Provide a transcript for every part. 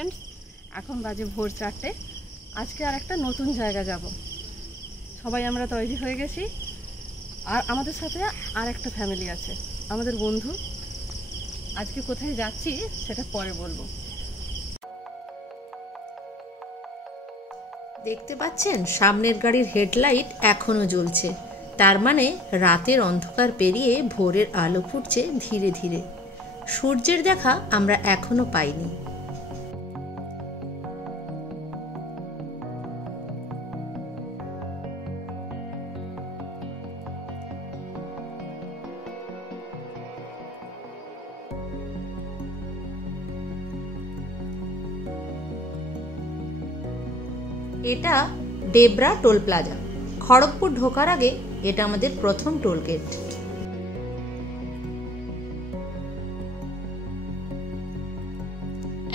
Friends, এখন বাজে ভোর 4টে। আজকে আর একটা নতুন জায়গা যাব। সবাই আমরা তৈরি হয়ে গেছি, আর আমাদের সাথে আর একটা ফ্যামিলি আছে, আমাদের বন্ধু। আজকে কোথায় যাচ্ছি সেটা পরে বলবো। দেখতে পাচ্ছেন সামনের গাড়ির হেডলাইট এখনো জ্বলছে, তার মানে রাতের অন্ধকার পেরিয়ে ভোরের আলো ফুটছে ধীরে ধীরে। সূর্যের দেখা আমরা এখনো পাইনি। এটা ডেবরা টোল প্লাজা। খড়গপুর ঢোকার আগে এটা আমাদের প্রথম টোল গেট।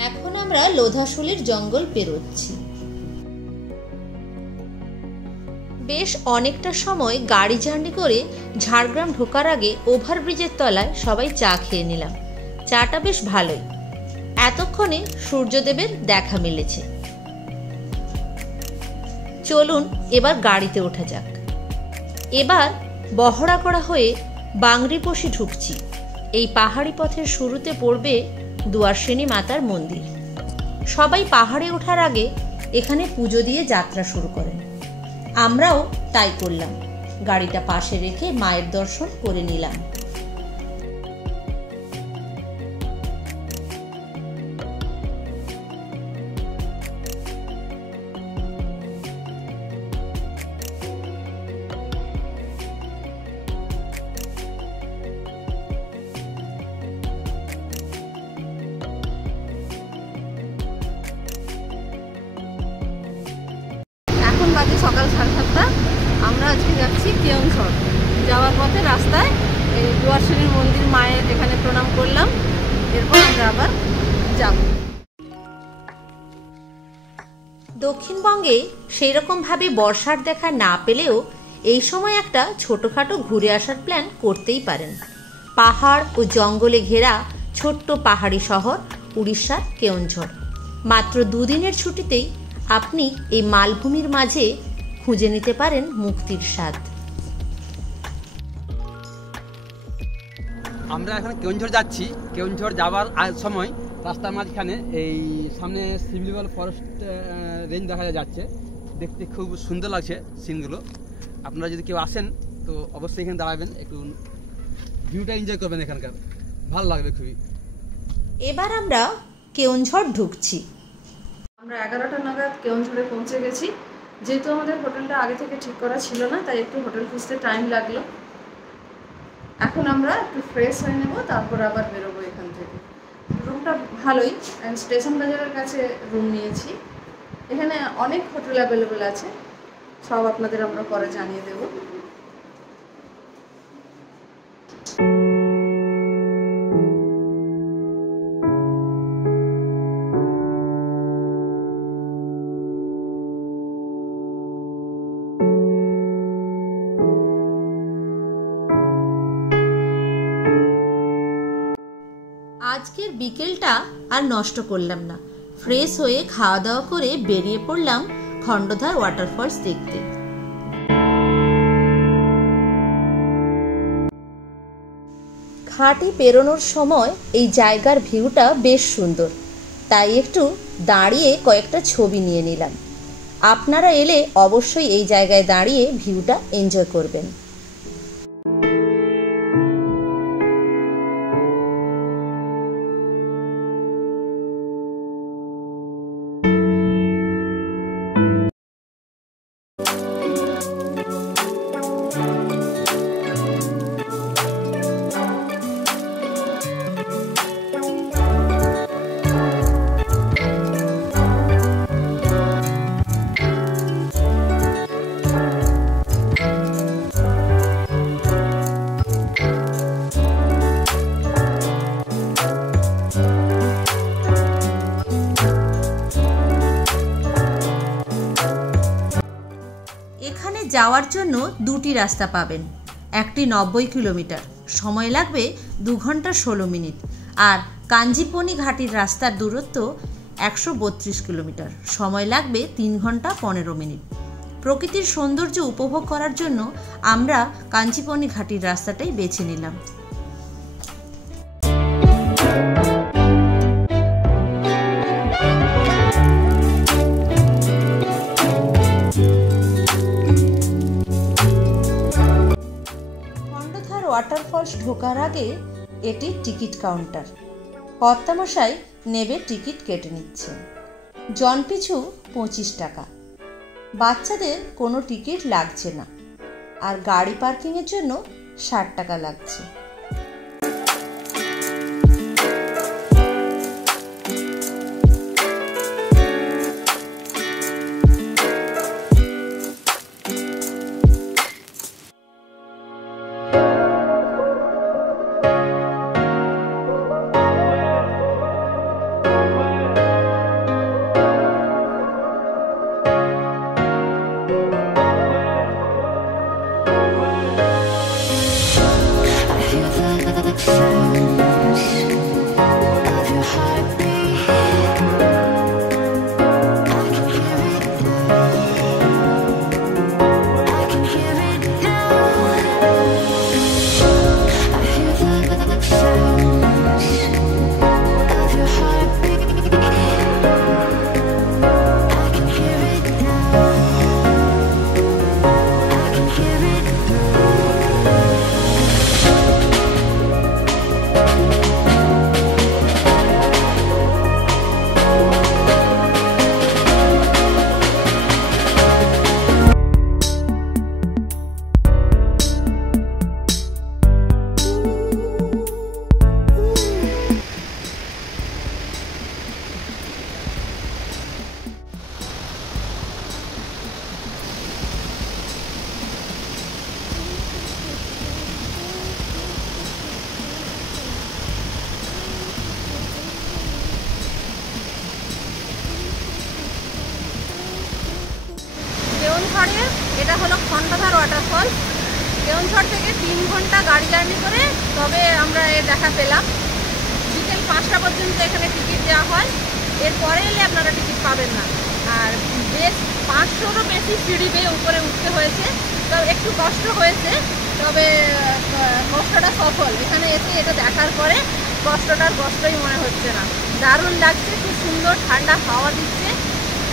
এখন আমরা লোধাশুলির জঙ্গল পেরোচ্ছি। বেশ অনেকটা সময় গাড়ি জার্নি করে ঝাড়গ্রাম ঢোকার আগে ওভারব্রিজের তলায় সবাই চা খেয়ে নিলাম। চাটা বেশ ভালোই। এতক্ষণে সূর্যদেবের দেখা মিলেছে। চলুন এবার গাড়িতে ওঠা যাক। এবার বহড়াকড়া হয়ে বাংরিপোষি ঢুকছি। এই পাহাড়ি পথের শুরুতে পড়বে দুয়ারসেনী মাতার মন্দির। সবাই পাহাড়ে ওঠার আগে এখানে পুজো দিয়ে যাত্রা শুরু করেন। আমরাও তাই করলাম। গাড়িটা পাশে রেখে মায়ের দর্শন করে নিলাম। বাজে সকাল 7:30। আমরা আজকে যাচ্ছি কেওনঝড়। যাওয়ার পথে রাস্তায় এই দুয়ারসেনীর মন্দির মায়ের এখানে প্রণাম করলাম। এরপর আমরা আবার যাব। দক্ষিণবঙ্গে সেই রকম ভাবে বর্ষার দেখা না পেলেও এই সময় একটা ছোটখাটো ঘুরে আসার প্ল্যান করতেই পারেন। পাহাড় ও জঙ্গলে ঘেরা ছোট্ট পাহাড়ি শহর উড়িষ্যার কেওনঝড়। মাত্র 2 দিনের ছুটিতেই আপনি এই মালভূমির মাঝে খুঁজে নিতে পারেন মুক্তির স্বাদ। আমরা এখন কেওনঝড় যাচ্ছি। কেওনঝড় যাওয়ার সময় রাস্তার মাঝখানে এই সামনে সিভিল ফরেস্ট রেঞ্জ দেখা যাচ্ছে। দেখতে খুব সুন্দর লাগছে সিনগুলো। আপনারা যদি কেউ আসেন তো অবশ্যই এখানে দাঁড়াবেন, একটু ভিউটা এনজয় করবেন। এখানকার ভালো লাগবে খুবই। এবার আমরা কেওনঝড় ঢুকছি। আমরা 11টা নাগাদ কেওনঝড়ে পৌঁছে গেছি। যেহেতু আমাদের হোটেলটা আগে থেকে ঠিক করা ছিল না, তাই একটু হোটেল খুঁজতে টাইম লাগলো। এখন আমরা একটু ফ্রেশ হয়ে নেব, তারপর আবার বেরোবো এখান থেকে। রুমটা ভালোই, স্টেশন বাজারের কাছে রুম নিয়েছি। এখানে অনেক হোটেল অ্যাভেলেবেল আছে, সব আপনাদের আমরা পরে জানিয়ে দেব। আজকের বিকেলটা আর নষ্ট করলাম না। ফ্রেশ হয়ে খাওয়া দাওয়া করে বেরিয়ে পড়লাম খণ্ডধার ওয়াটারফলস দেখতে। ঘাটি পেরোনোর সময় এই জায়গার ভিউটা বেশ সুন্দর, তাই একটু দাঁড়িয়ে কয়েকটা ছবি নিয়ে নিলাম। আপনারা এলে অবশ্যই এই জায়গায় দাঁড়িয়ে ভিউটা এনজয় করবেন। যাওয়ার জন্য 2টি রাস্তা পাবেন। একটি 90 কিলোমিটার, সময় লাগবে 2 ঘন্টা 16 মিনিট, আর কাঞ্জিপনি ঘাটির রাস্তার দূরত্ব 132 কিলোমিটার, সময় লাগবে 3 ঘন্টা 15 মিনিট। প্রকৃতির সৌন্দর্য উপভোগ করার জন্য আমরা কাঞ্চিপনি ঘাটির রাস্তাটাই বেছে নিলাম। খণ্ডধার ওয়াটারফলস ঢোকার আগে এটি টিকিট কাউন্টার। কর্তামশাই নেবে টিকিট কেটে নিচ্ছে। জনপিছু 25 টাকা। বাচ্চাদের কোনো টিকিট লাগছে না, আর গাড়ি পার্কিংয়ের জন্য 60 টাকা লাগছে। কেওনঝড়ের এটা হলো খণ্ডধার ওয়াটারফল। কেওনঝড় থেকে 3 ঘন্টা গাড়ি জার্নি করে তবে আমরা এর দেখা পেলাম। বিকেল 5টা পর্যন্ত এখানে টিকিট দেওয়া হয়, এরপরে এলে আপনারা টিকিট পাবেন না। আর বেশ 500রও বেশি সিঁড়ি বেয়ে উপরে উঠতে হয়েছে, তো একটু কষ্ট হয়েছে, তবে কষ্টটা সফল। এখানে এসে এটা দেখার পরে কষ্টটার কষ্টই মনে হচ্ছে না। দারুণ লাগছে, খুব সুন্দর ঠান্ডা হাওয়া দিচ্ছে।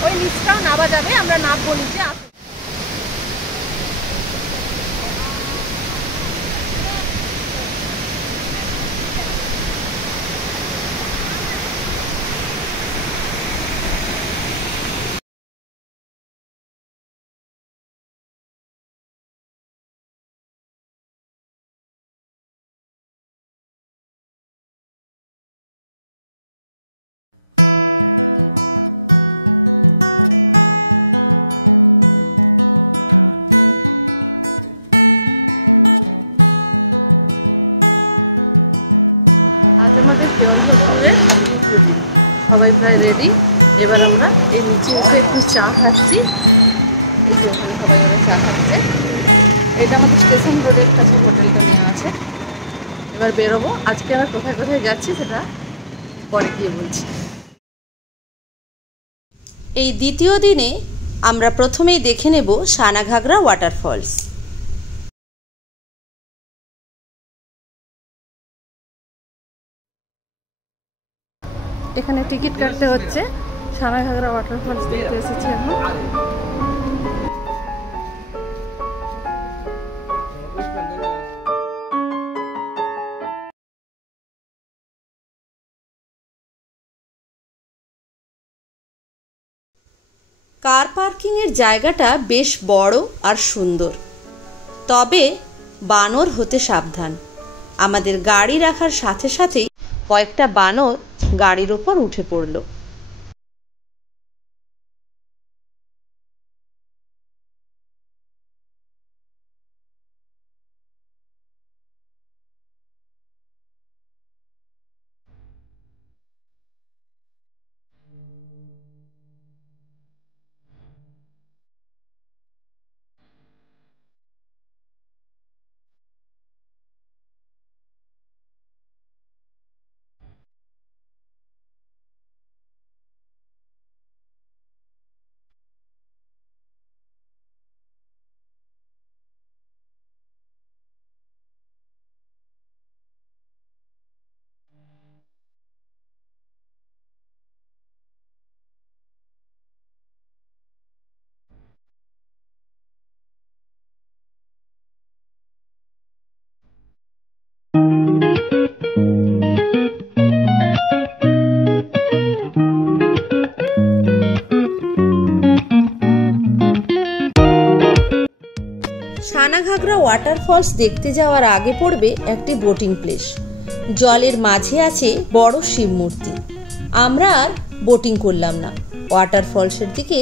ওই নিচটাও নামা যাবে, আমরা নামবো নিচে। আজ আমাদের কেওনঝড় ট্যুরে সবাই প্রায় রেডি। এবার আমরা এই নিচে এসে একটু চা খাচ্ছি। এই যে ওখানে সবাই ওরা চা খাচ্ছে। এটা আমাদের স্টেশন রোডের কাছে হোটেলটা নেওয়া আছে। এবার বেরোবো। আজকে আমরা কোথায় কোথায় যাচ্ছি সেটা পরে গিয়ে বলছি। এই দ্বিতীয় দিনে আমরা প্রথমেই দেখে নেব সানাঘাগরা ওয়াটারফলস। এখানে টিকিট কাটতে হচ্ছে। সানাঘাগরা ওয়াটারফলস দেখতে এসেছি এখন। কার পার্কিংয়ের জায়গাটা বেশ বড় আর সুন্দর, তবে বানর হতে সাবধান। আমাদের গাড়ি রাখার সাথে সাথেই কয়েকটা বানর গাড়ির ওপর উঠে পড়ল। বড়াঘাগরা ওয়াটারফলস দেখতে যাওয়ার আগে পড়বে একটি বোটিং প্লেস। জলের মাঝে আছে বড় শিব মূর্তি। আমরা আর বোটিং করলাম না, ওয়াটারফলসের দিকে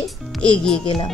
এগিয়ে গেলাম।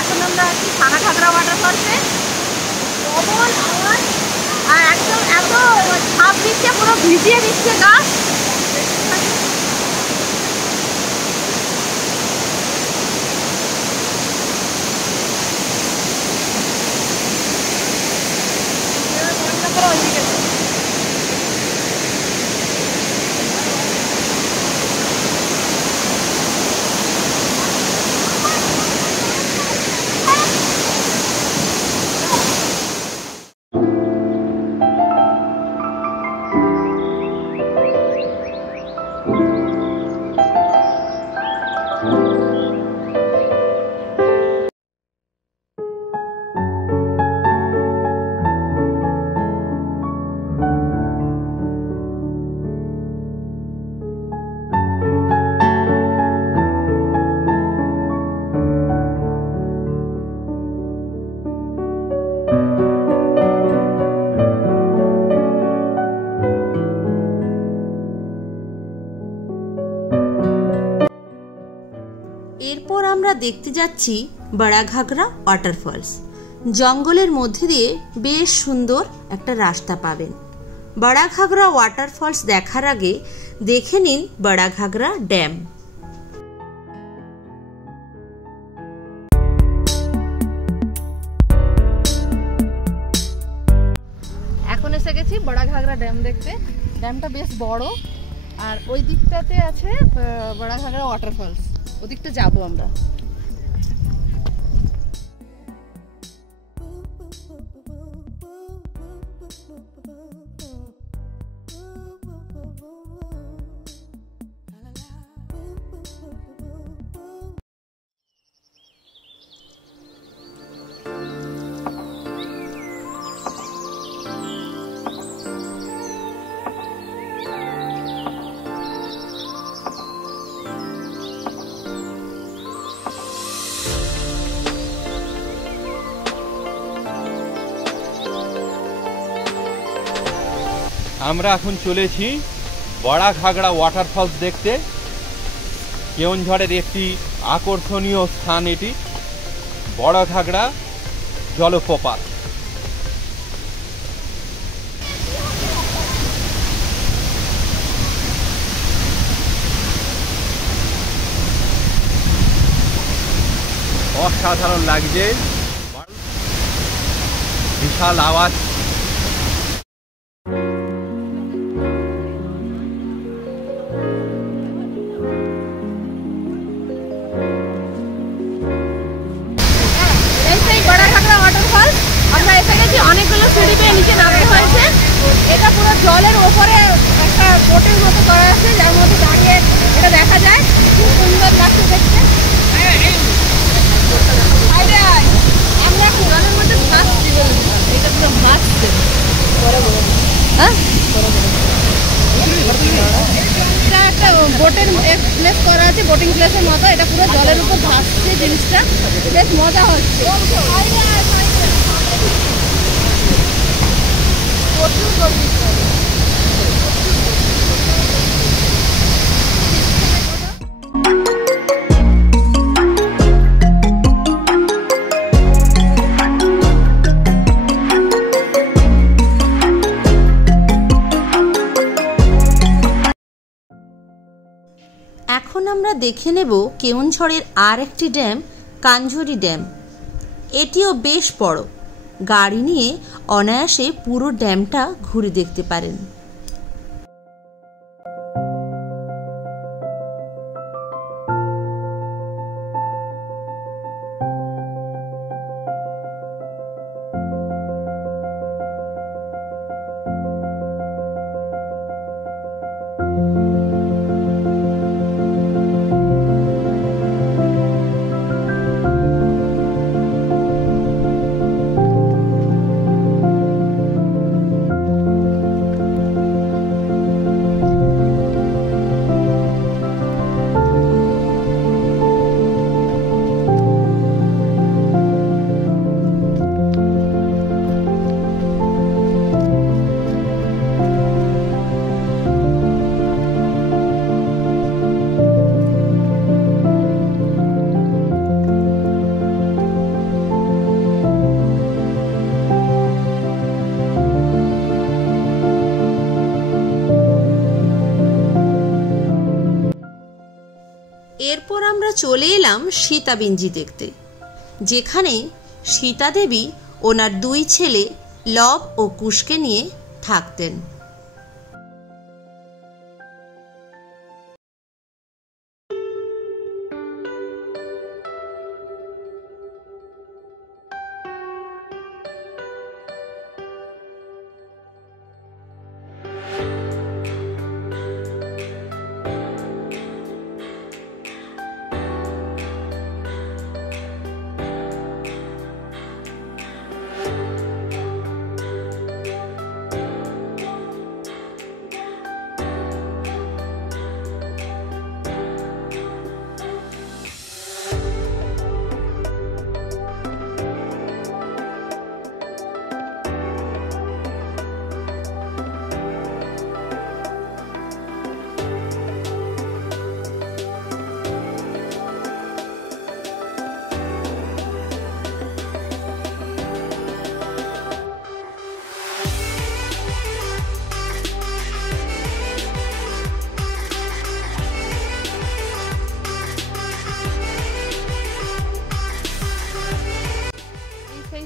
এখন আমরা আছি বড়াঘাগরা ওয়াটারফলসে। প্রবল আওয়াজ আর একদম এত ছাপ দিচ্ছে, পুরো ভিজিয়ে দিচ্ছে গাছ। এরপর আমরা দেখতে যাচ্ছি বড়াঘাগরা ওয়াটারফলস। জঙ্গলের মধ্যে দিয়ে বেশ সুন্দর একটা রাস্তা পাবেন। বড়াঘাগরা ওয়াটারফলস দেখার আগে দেখে নিন বড়াঘাগরা ড্যাম। এখন এসে গেছি বড়াঘাগরা ড্যাম দেখতে। ড্যামটা বেশ বড়, আর ওই দিকটাতে আছে বড়াঘাগরা ওয়াটারফলস। ওদিকটা যাবো আমরা। আমরা এখন চলেছি বড়াঘাগরা ওয়াটারফলস দেখতে। কেওনঝড়ের একটি আকর্ষণীয় স্থান এটি, বড়াঘাগরা জলপ্রপাত। অসাধারণ লাগছে, বিশাল আওয়াজ। অনেকগুলো সিঁড়ি পেয়ে নিচে নামতে হয়েছে। এটা পুরো জলের ওপরে একটা বোটের মতো করা আছে, যার মধ্যে দাঁড়িয়ে এটা দেখা যায়। খুব সুন্দর লাগছে দেখতে। আমরা এখন জলের মধ্যে ভাসছি, এটা পুরো ভাসছে। এটা একটা বোটের প্লেস করা আছে, বোটিং প্লেসের মতো। এটা পুরো জলের উপর ভাসছে জিনিসটা, বেশ মজা হচ্ছে। এখন আমরা দেখে নেব কেওনঝড়ের আর একটি ড্যাম, কাঞ্ঝরি ড্যাম। এটিও বেশ বড়। গাড়ি নিয়ে অনায়াসে পুরো ড্যামটা ঘুরে দেখতে পারেন। এরপর আমরা চলে এলাম সীতাবিঞ্জি দেখতে, যেখানে সীতা দেবী ওনার 2 ছেলে লব ও কুশকে নিয়ে থাকতেন।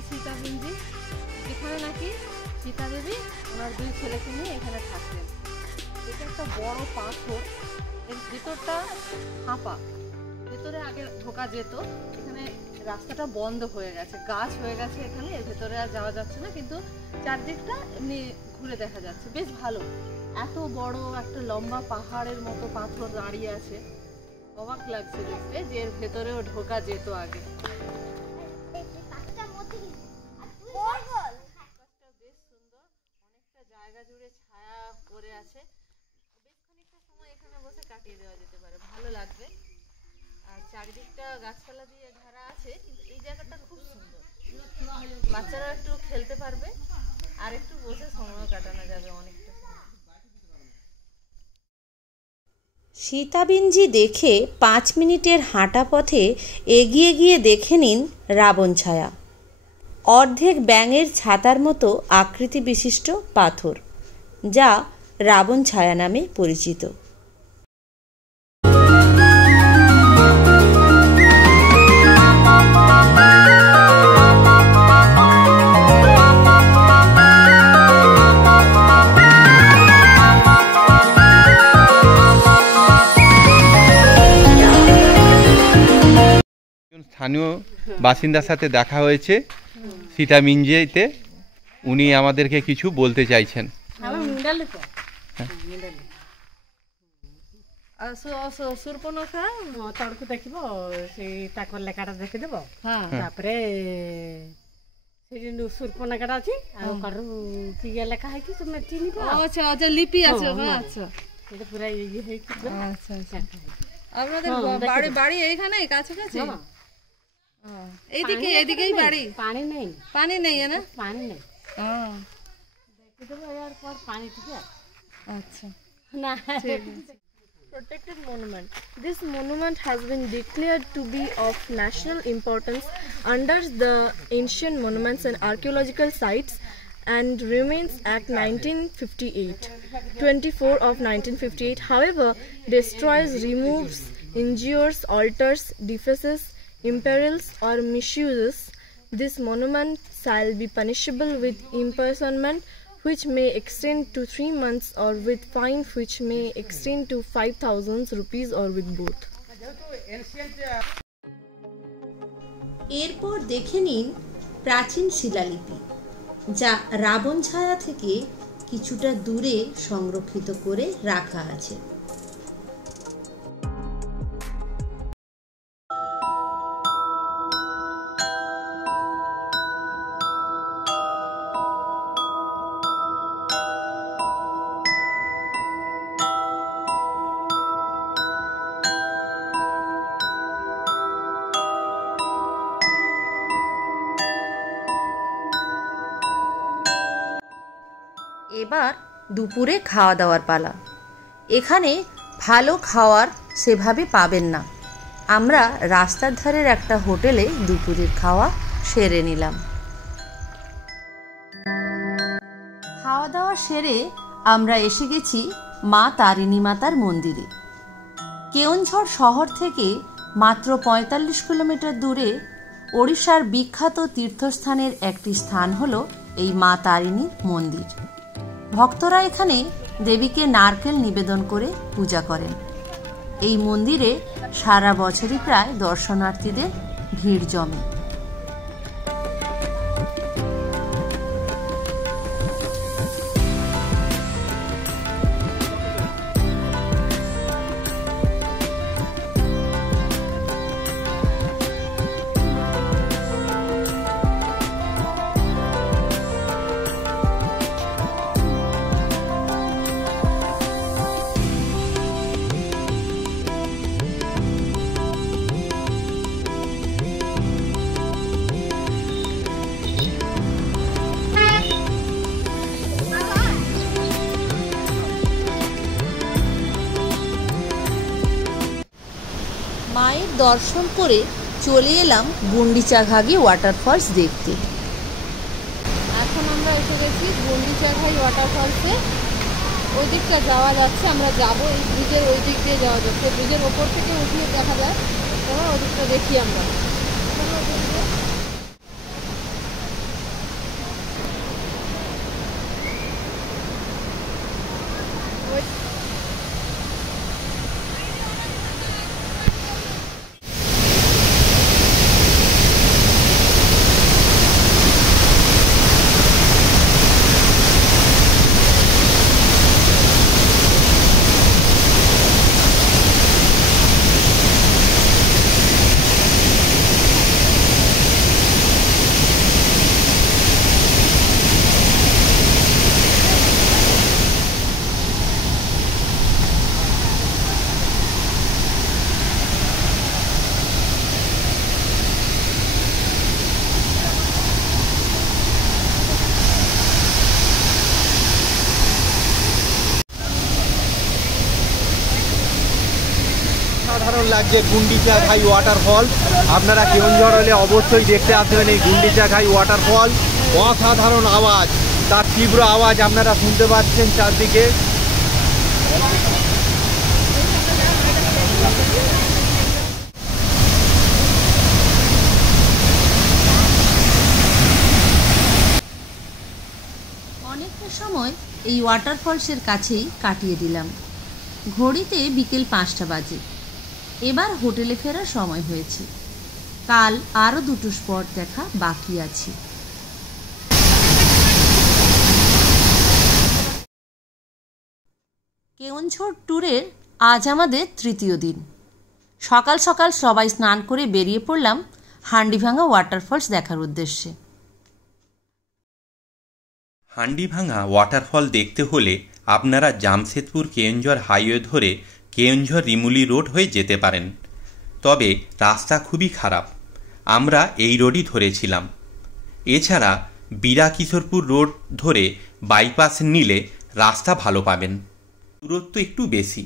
সীতাবিঞ্জি, যেখানে নাকি সীতা দেবী ওনার 2 ছেলেকে নিয়ে এখানে থাকতেন। এটা একটা বড় পাথর, এর ভিতরটা ফাঁপা, ভেতরে আগে ঢোকা যেত। এখানে রাস্তাটা বন্ধ হয়ে গেছে, গাছ হয়ে গেছে এখানে, এর ভেতরে আর যাওয়া যাচ্ছে না, কিন্তু চারদিকটা এমনি ঘুরে দেখা যাচ্ছে, বেশ ভালো। এত বড় একটা লম্বা পাহাড়ের মতো পাথর দাঁড়িয়ে আছে, অবাক লাগছে দেখতে যে এর ভেতরেও ঢোকা যেত আগে। বেশ সুন্দর, অনেকটা জায়গা জুড়ে ছায়া করে আছে, বেশ খানিকটা সময় এখানে বসে কাটিয়ে দেওয়া যেতে পারে, ভালো লাগবে। আর চারিদিকটা গাছপালা দিয়ে ঘেরা আছে, কিন্তু এই জায়গাটা খুব সুন্দর, বাচ্চারা একটু খেলতে পারবে আর একটু বসে সময় কাটানো যাবে অনেকটা। সীতাবিঞ্জি দেখে 5 মিনিটের হাঁটা পথে এগিয়ে গিয়ে দেখে নিন রাবণ ছায়া, অর্ধেক ব্যাঙের ছাতার মতো আকৃতি বিশিষ্ট পাথর, যা রাবণ ছায়া নামে পরিচিত। স্থানীয় বাসিন্দার সাথে দেখা হয়েছে সীতামিঞ্জিতে, উনি আমাদেরকে কিছু বলতে চাইছেন। সুর্পনখা ତଳକୁ ଦେଖିବ ସେଇ ତାଙ୍କର ଲେଖାଟା ଦେଖିଦେବ, ତାପରେ ସେଠି ସୁର୍ପନଖାଟା ଅଛି, ଆଉ କରୁ କିଏ ଲେଖା ହେଇଛି ତୁମେ ଚିହ୍ନିବ। আচ্ছা আচ্ছা, লিপি আছে। আচ্ছা, এটা পুরা ইয়ে ହେଇକି আচ্ছা আচ্ছা। আপনাদের বাড়ি বাড়ি এইখানে কাছাকাছি? এইদিকে এদিকেই বাড়ি? পানি নেই, পানি নেই না? পানি নেই, দেখিদেব এর পর পানি থেকে। আচ্ছা না, protected monument. This monument has been declared to be of national importance under the Ancient Monuments and Archaeological Sites and Remains Act 1958. 24 of 1958. However, destroys, removes, injures, alters, defaces, imperils, or misuses this monument shall be punishable with imprisonment, which may extend to 3 months, or with fine, which may extend to 5,000 rupees, or with both. এরপর দেখে নিন প্রাচীন শিলালিপি, যা রাবণ ছায়া থেকে কিছুটা দূরে সংরক্ষিত করে রাখা আছে। এবার দুপুরে খাওয়া দাওয়ার পালা। এখানে ভালো খাওয়ার সেভাবে পাবেন না। আমরা রাস্তার ধারের একটা হোটেলে দুপুরের খাওয়া সেরে নিলাম। খাওয়া দাওয়া সেরে আমরা এসে গেছি মা তারিণী মাতার মন্দিরে। কেওনঝড় শহর থেকে মাত্র ৪৫ কিলোমিটার দূরে ওড়িশার বিখ্যাত তীর্থস্থানের একটি স্থান হলো এই মা তারিণী মন্দির। ভক্তরা এখানে দেবীকে নারকেল নিবেদন করে পূজা করেন। এই মন্দিরে সারা বছরই প্রায় দর্শনার্থীদের ভিড় জমে। মায়ের দর্শন করে চলে এলাম গুন্ডিচাঘাগি ওয়াটারফলস দেখতে। এখন আমরা এসে গেছি গুন্ডিচাঘাই ওয়াটারফলসে। ওই দিকটা যাওয়া যাচ্ছে, আমরা যাব এই ব্রিজের ওই দিক দিয়ে যাওয়া যাচ্ছে। ব্রিজের ওপর থেকে উঠিয়ে দেখা যায়, এবার ওই দিকটা দেখি আমরা। অসাধারণ লাগছে গুন্ডিচাঘাই ওয়াটারফল। আপনারা কেওনঝড় হলে অবশ্যই দেখতে আসবেন এই গুন্ডিচাঘাই ওয়াটারফল। অসাধারণ আওয়াজ, তার তীব্র আওয়াজ আপনারা শুনতে পাচ্ছেন চারদিকে। অনেকটা সময় এই ওয়াটারফলসের কাছেই কাটিয়ে দিলাম। ঘড়িতে বিকেল 5টা বাজে। এবার হোটেলে ফেরার সময় হয়েছে। কাল আরও দুটো স্পট দেখা বাকি আছে। কেওনঝড় ট্যুরের আজ আমাদের তৃতীয় দিন। সকাল সকাল সবাই স্নান করে বেরিয়ে পড়লাম হান্ডিভাঙা ওয়াটারফলস দেখার উদ্দেশ্যে। হান্ডিভাঙা ওয়াটারফল দেখতে হলে আপনারা জামশেদপুর কেওনঝড় হাইওয়ে ধরে কেওনঝড় রিমুলি রোড হয়ে যেতে পারেন। তবে রাস্তা খুবই খারাপ, আমরা এই রোডই ধরেছিলাম। এছাড়া বীরাকিশোরপুর রোড ধরে বাইপাস নিলে রাস্তা ভালো পাবেন, দূরত্ব একটু বেশি।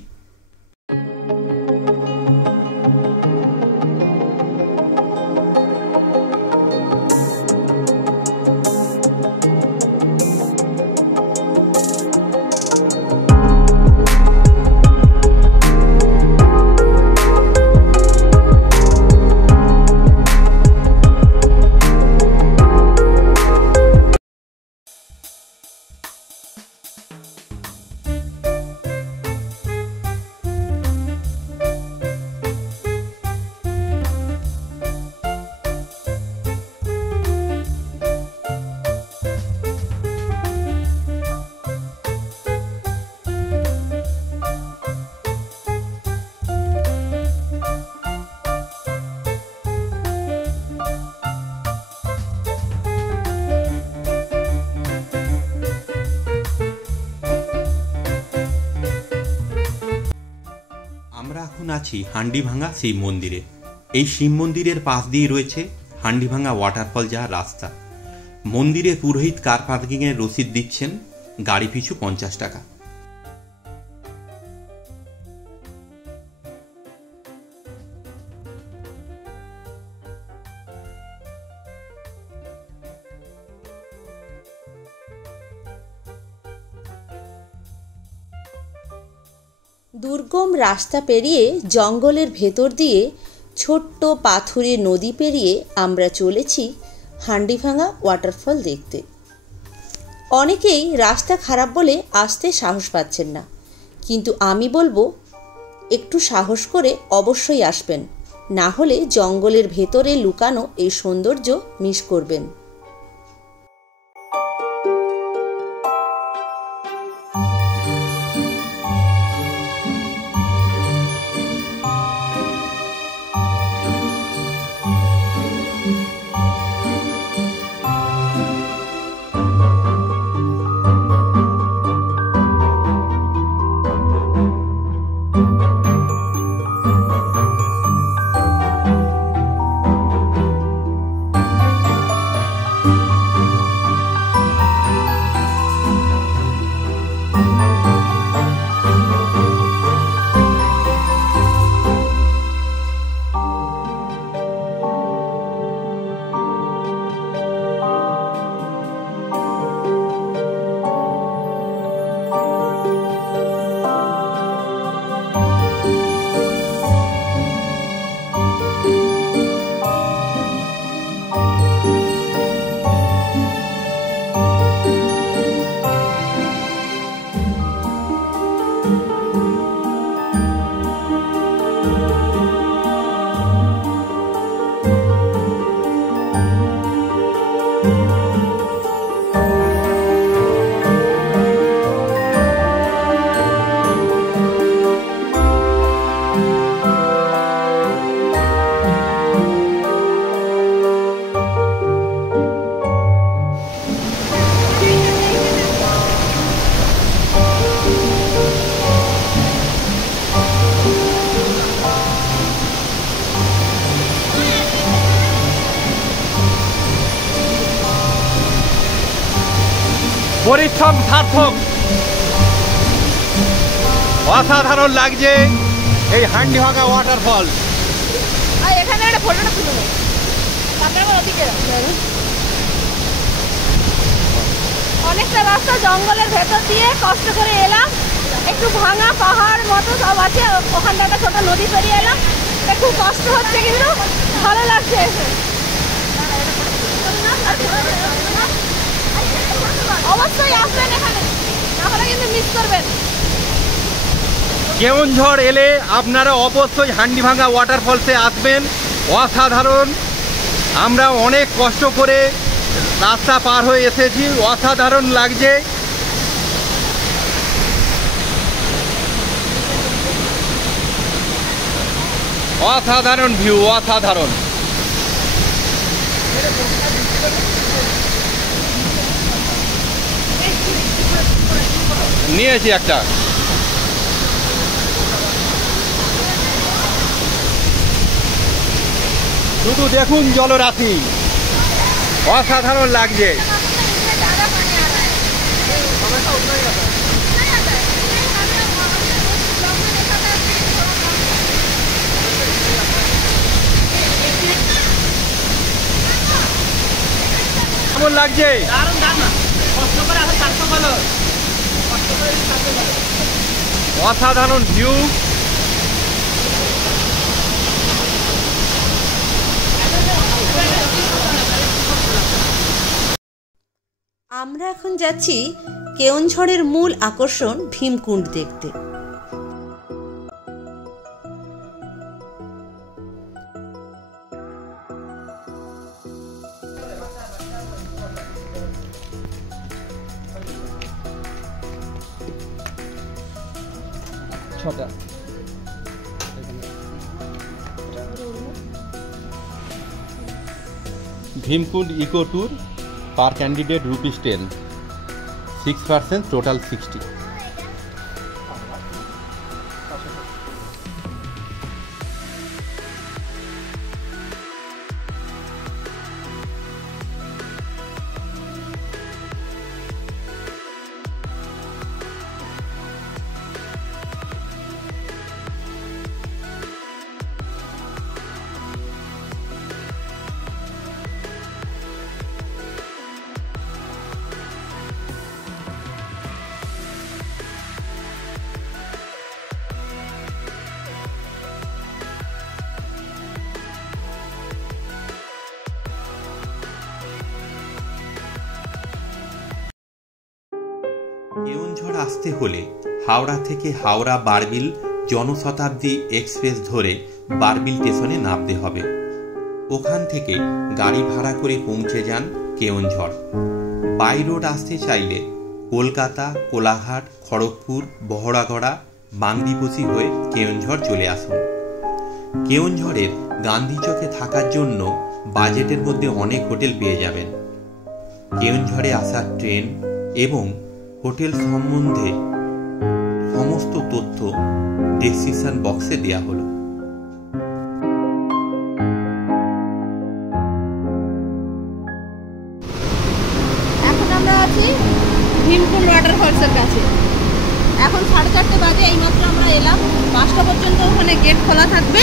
এখন আছি হান্ডিভাঙা শিব মন্দিরে। এই শিব মন্দিরের পাশ দিয়ে রয়েছে হান্ডিভাঙা ওয়াটারফল যাওয়ার রাস্তা। মন্দিরে পুরোহিত কার পার্কিংয়ের রসিদ দিচ্ছেন গাড়ি পিছু 50 টাকা। দুর্গম রাস্তা পেরিয়ে জঙ্গলের ভেতর দিয়ে ছোট্ট পাথুরে নদী পেরিয়ে আমরা চলেছি হান্ডিভাঙা ওয়াটারফল দেখতে। অনেকেই রাস্তা খারাপ বলে আসতে সাহস পাচ্ছেন না, কিন্তু আমি বলবো একটু সাহস করে অবশ্যই আসবেন, না হলে জঙ্গলের ভেতরে লুকানো এই সৌন্দর্য মিস করবেন। পরিশ্রম সার্থক, অসাধারণ লাগছে এই হান্ডিভাঙা ওয়াটারফল। এখানে একটা ফটোটা তুলে নেই, অনেকটা রাস্তা জঙ্গলের ভেতর দিয়ে কষ্ট করে এলাম, একটু ভাঙা পাহাড় মতো সব আছে, ওখানটা একটা ছোট নদী পেরিয়ে এলাম, খুব কষ্ট হচ্ছে কিন্তু ভালো লাগছে। অবশ্যই আসবেন এখানে, তাহলে কিন্তু মিস করবেন। কেওনঝড় এলে আপনারা অবশ্যই হান্ডিভাঙা ওয়াটারফলসে আসবেন, অসাধারণ। আমরা অনেক কষ্ট করে রাস্তা পার হয়ে এসেছি, অসাধারণ লাগছে। অসাধারণ ভিউ, অসাধারণ। নিয়েছি একটা, শুধু দেখুন জলরাশি, অসাধারণ লাগছে। কেমন লাগছে? অসাধারণ ভিউ। আমরা এখন যাচ্ছি কেওনঝড়ের মূল আকর্ষণ ভীমকুণ্ড দেখতে। Bhimkund eco tour per candidate ₹10, 6% total 60। Keonjhar আসতে হলে হাওড়া থেকে হাওড়া বারবিল জনশতাব্দী এক্সপ্রেস ধরে বারবিল স্টেশনে নামতে হবে। ওখান থেকে গাড়ি ভাড়া করে পৌঁছে যান কেওনঝড়। বাই রোড আসতে চাইলে কলকাতা, কোলাঘাট, খড়গপুর, বহড়াগড়া, বাংরিপোষি হয়ে কেওনঝড় চলে আসুন। কেওনঝড়ের গান্ধী চকে থাকার জন্য বাজেটের মধ্যে অনেক হোটেল পেয়ে যাবেন। কেওনঝড়ে আসার ট্রেন এবং হোটেল সম্বন্ধে সমস্ত তথ্য ডেসক্রিপশন বক্সে দেওয়া হলো। এখন আমরা আছি ভীমকুণ্ড ওয়াটারফলসের কাছে। এখন 4:30 বাজে, এইমাত্র আমরা এলাম। 5টা পর্যন্ত ওখানে গেট খোলা থাকবে।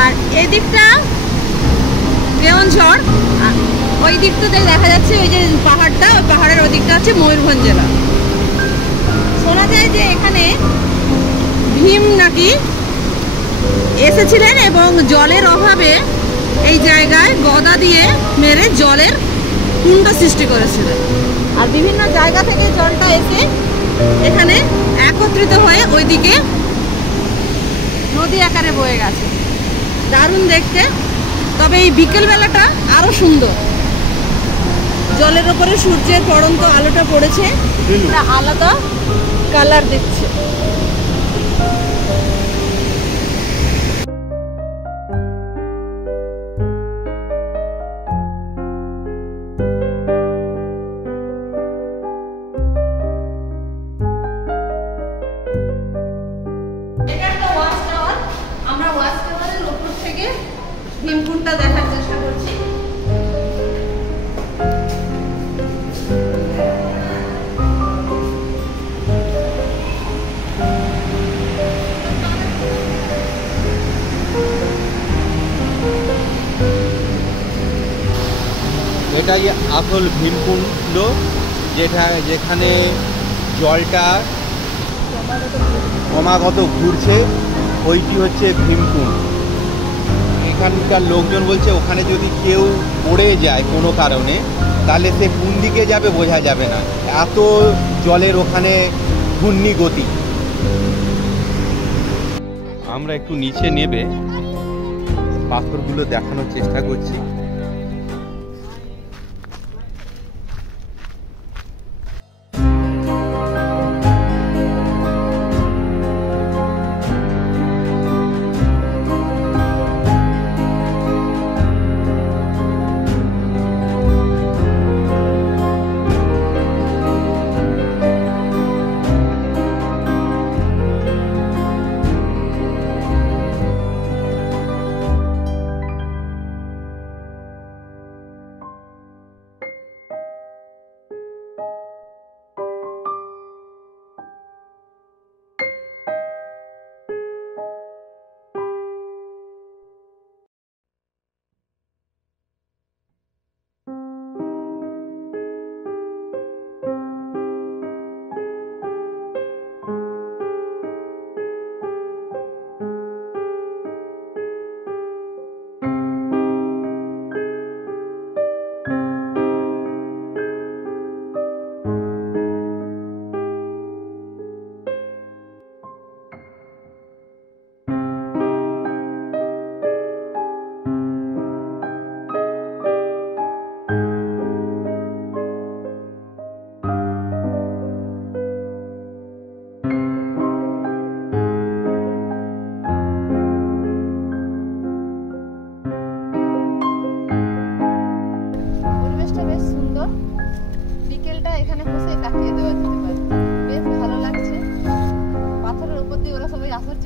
আর এই দিকটা কেওনঝড়, ওই দিকটাতে দেখা যাচ্ছে ওই যে পাহাড়টা, ওই পাহাড়ের ওই দিকটা হচ্ছে ময়ূরভঞ্জ জেলা। শোনা যায় যে এখানে ভীম নাকি এসেছিলেন এবং জলের অভাবে এই জায়গায় গদা দিয়ে মেরে জলের কুণ্ড সৃষ্টি করেছিলেন। আর বিভিন্ন জায়গা থেকে জলটা এসে এখানে একত্রিত হয়ে ওইদিকে নদী আকারে বয়ে গেছে। দারুণ দেখতে। তবে এই বিকেলবেলাটা আরো সুন্দর। জলের ওপরে সূর্যের পড়ন্ত আলোটা পড়েছে, একটা আলাদা কালার দিচ্ছে। আমরা ওয়াচ টাওয়ারের উপর থেকে ভীমকুণ্ডটা দেখার চেষ্টা করছি। এটাই আসল ভীমকুণ্ড, যেখানে জলটা ক্রমাগত ঘুরছে, ওইটি হচ্ছে ভীমকুণ্ড। এখানকার লোকজন বলছে ওখানে যদি কেউ পড়ে যায় কোনো কারণে, তাহলে সে কোন দিকে যাবে বোঝা যাবে না, এত জলের ওখানে ঘূর্ণি গতি। আমরা একটু নিচে নেবে পাথরগুলো দেখানোর চেষ্টা করছি।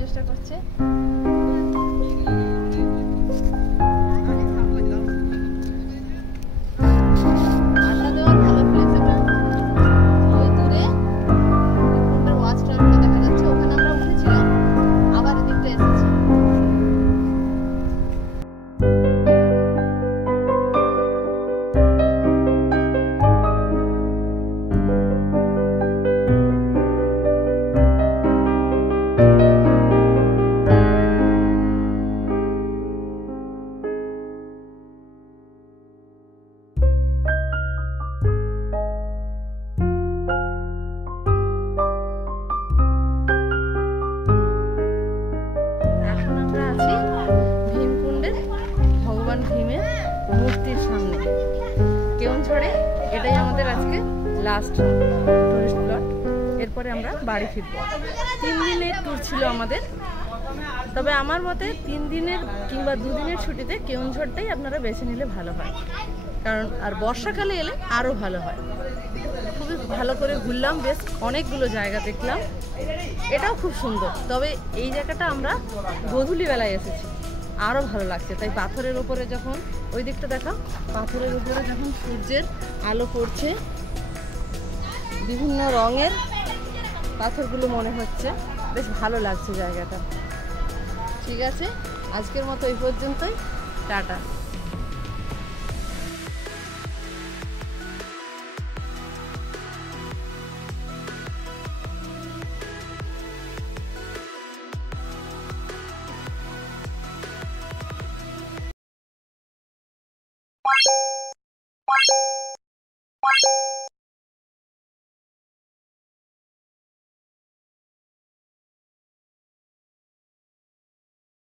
চেষ্টা করছে। Last tourist spot. এরপরে আমরা বাড়ি ফিরব। 3 দিনের ট্যুর ছিল আমাদের, তবে আমার মতে 3 দিনের কিংবা 2 দিনের ছুটিতে কেওনঝড়টাই আপনারা বেছে নিলে ভালো হয়, কারণ আর বর্ষাকালে এলে আরও ভালো হয়। খুবই ভালো করে ঘুরলাম, বেশ অনেকগুলো জায়গা দেখলাম, এটাও খুব সুন্দর। তবে এই জায়গাটা আমরা গোধূলিবেলায় এসেছি, আরও ভালো লাগছে। তাই পাথরের ওপরে যখন, ওই দিকটা দেখা, পাথরের উপরে যখন সূর্যের আলো পড়ছে, বিভিন্ন রঙের পাথরগুলো মনে হচ্ছে, বেশ ভালো লাগছে জায়গাটা। ঠিক আছে, আজকের মতো এই পর্যন্তই, টাটা।